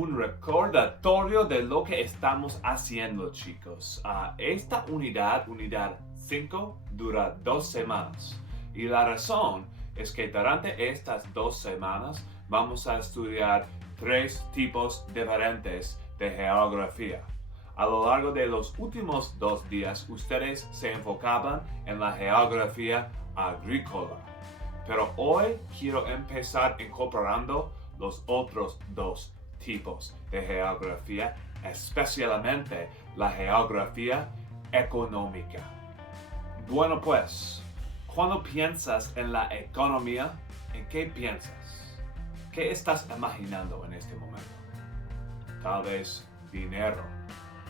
un recordatorio de lo que estamos haciendo, chicos. Esta unidad 5, dura 2 semanas. Y la razón es que durante estas 2 semanas vamos a estudiar 3 tipos diferentes de geografía. A lo largo de los últimos 2 días, ustedes se enfocaban en la geografía agrícola. Pero hoy quiero empezar incorporando los otros 2 tipos de geografía, especialmente la geografía económica. Bueno, pues, cuando piensas en la economía, ¿en qué piensas? ¿Qué estás imaginando en este momento? Tal vez dinero,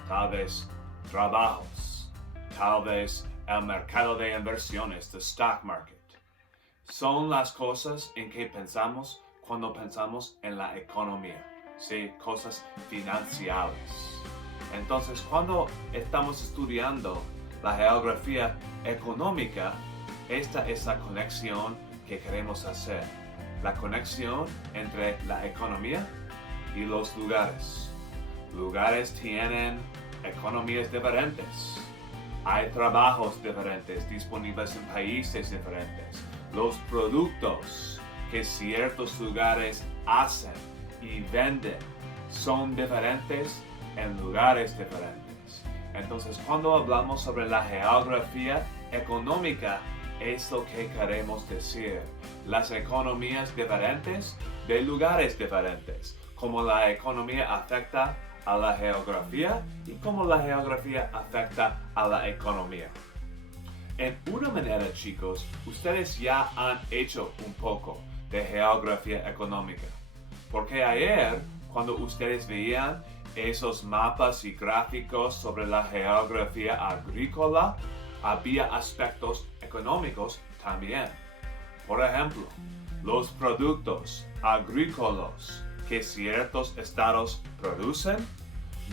tal vez trabajos, tal vez el mercado de inversiones, the stock market. Son las cosas en que pensamos cuando pensamos en la economía, ¿sí? Cosas financieras. Entonces, cuando estamos estudiando la geografía económica, esta es la conexión que queremos hacer. La conexión entre la economía y los lugares. Lugares tienen economías diferentes. Hay trabajos diferentes disponibles en países diferentes. Los productos que ciertos lugares hacen y venden son diferentes en lugares diferentes. Entonces, cuando hablamos sobre la geografía económica, es lo que queremos decir. Las economías diferentes de lugares diferentes, cómo la economía afecta a la geografía y cómo la geografía afecta a la economía. En una manera, chicos, ustedes ya han hecho un poco de geografía económica. Porque ayer, cuando ustedes veían esos mapas y gráficos sobre la geografía agrícola, había aspectos económicos también. Por ejemplo, los productos agrícolas que ciertos estados producen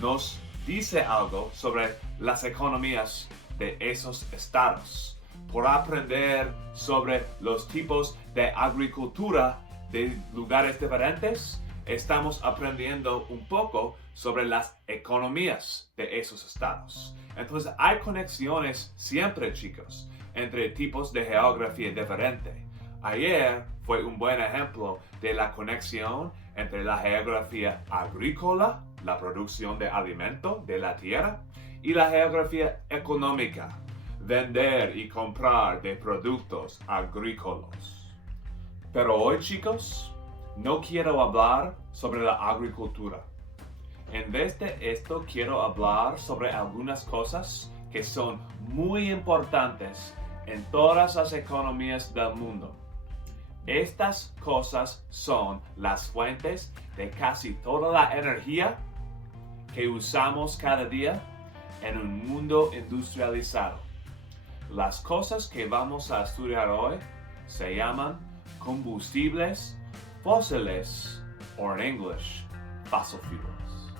nos dice algo sobre las economías de esos estados. Por aprender sobre los tipos de agricultura de lugares diferentes, estamos aprendiendo un poco sobre las economías de esos estados. Entonces hay conexiones siempre, chicos, entre tipos de geografía diferente. Ayer fue un buen ejemplo de la conexión entre la geografía agrícola, la producción de alimento de la tierra, y la geografía económica, vender y comprar de productos agrícolas. Pero hoy, chicos, no quiero hablar sobre la agricultura. En vez de esto, quiero hablar sobre algunas cosas que son muy importantes en todas las economías del mundo. Estas cosas son las fuentes de casi toda la energía que usamos cada día en un mundo industrializado. Las cosas que vamos a estudiar hoy se llaman combustibles fósiles, or in English, fossil fuels.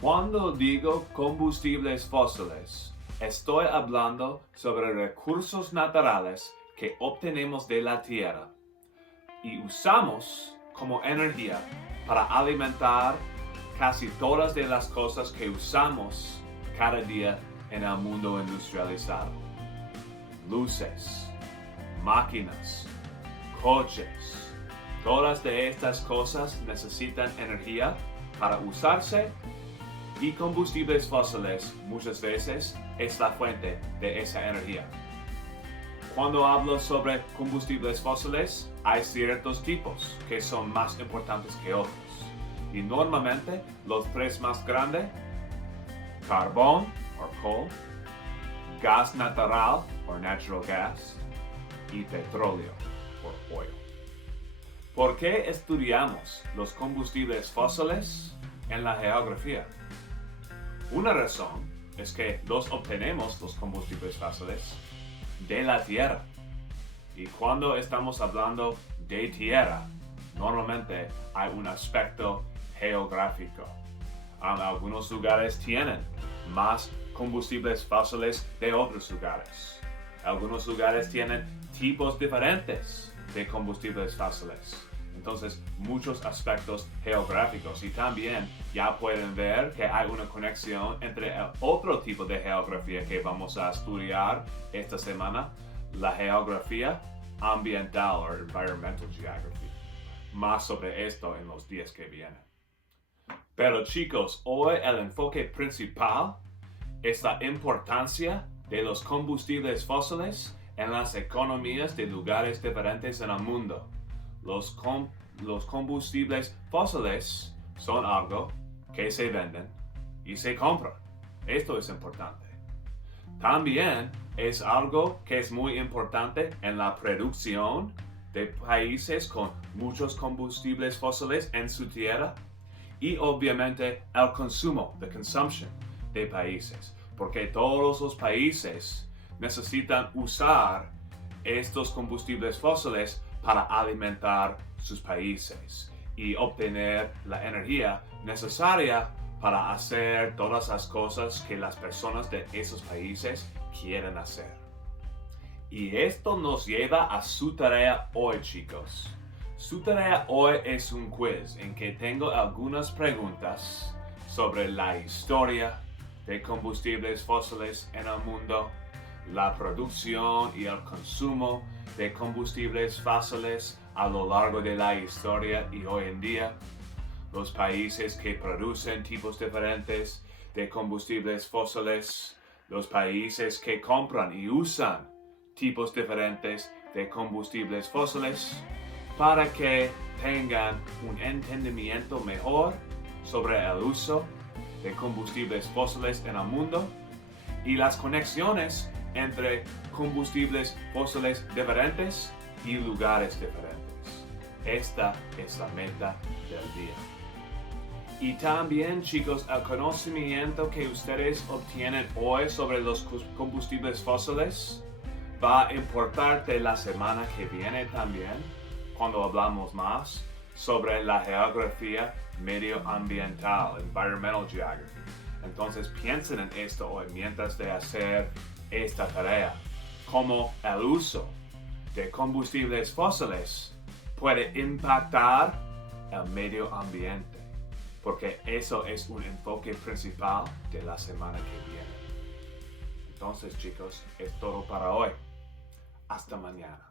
Cuando digo combustibles fósiles, estoy hablando sobre recursos naturales que obtenemos de la tierra y usamos como energía para alimentar casi todas de las cosas que usamos cada día en el mundo industrializado. Luces, máquinas, coches, todas de estas cosas necesitan energía para usarse y combustibles fósiles muchas veces es la fuente de esa energía. Cuando hablo sobre combustibles fósiles, hay ciertos tipos que son más importantes que otros. Y normalmente los 3 más grandes, carbón, or coal, gas natural, or natural gas, y petróleo, or oil. ¿Por qué estudiamos los combustibles fósiles en la geografía? Una razón es que obtenemos los combustibles fósiles de la tierra. Y cuando estamos hablando de tierra, normalmente hay un aspecto geográfico. Algunos lugares tienen más combustibles fósiles de otros lugares. Algunos lugares tienen tipos diferentes de combustibles fósiles. Entonces, muchos aspectos geográficos, y también ya pueden ver que hay una conexión entre el otro tipo de geografía que vamos a estudiar esta semana, la geografía ambiental o environmental geography. Más sobre esto en los días que vienen. Pero chicos, hoy el enfoque principal es la importancia de los combustibles fósiles en las economías de lugares diferentes en el mundo. Los combustibles fósiles son algo que se venden y se compran. Esto es importante. También es algo que es muy importante en la producción de países con muchos combustibles fósiles en su tierra y obviamente el consumo, the consumption de países, porque todos los países necesitan usar estos combustibles fósiles para alimentar sus países y obtener la energía necesaria para hacer todas las cosas que las personas de esos países quieren hacer. Y esto nos lleva a su tarea hoy, chicos. Su tarea hoy es un quiz en que tengo algunas preguntas sobre la historia de combustibles fósiles en el mundo, la producción y el consumo de combustibles fósiles a lo largo de la historia y hoy en día, los países que producen tipos diferentes de combustibles fósiles, los países que compran y usan tipos diferentes de combustibles fósiles, para que tengan un entendimiento mejor sobre el uso de combustibles fósiles en el mundo y las conexiones entre combustibles fósiles diferentes y lugares diferentes. Esta es la meta del día. Y también, chicos, el conocimiento que ustedes obtienen hoy sobre los combustibles fósiles va a importarte la semana que viene también, cuando hablamos más sobre la geografía medioambiental, environmental geography. Entonces piensen en esto hoy mientras de hacer esta tarea, cómo el uso de combustibles fósiles puede impactar el medio ambiente, porque eso es un enfoque principal de la semana que viene. Entonces, chicos, es todo para hoy. Hasta mañana.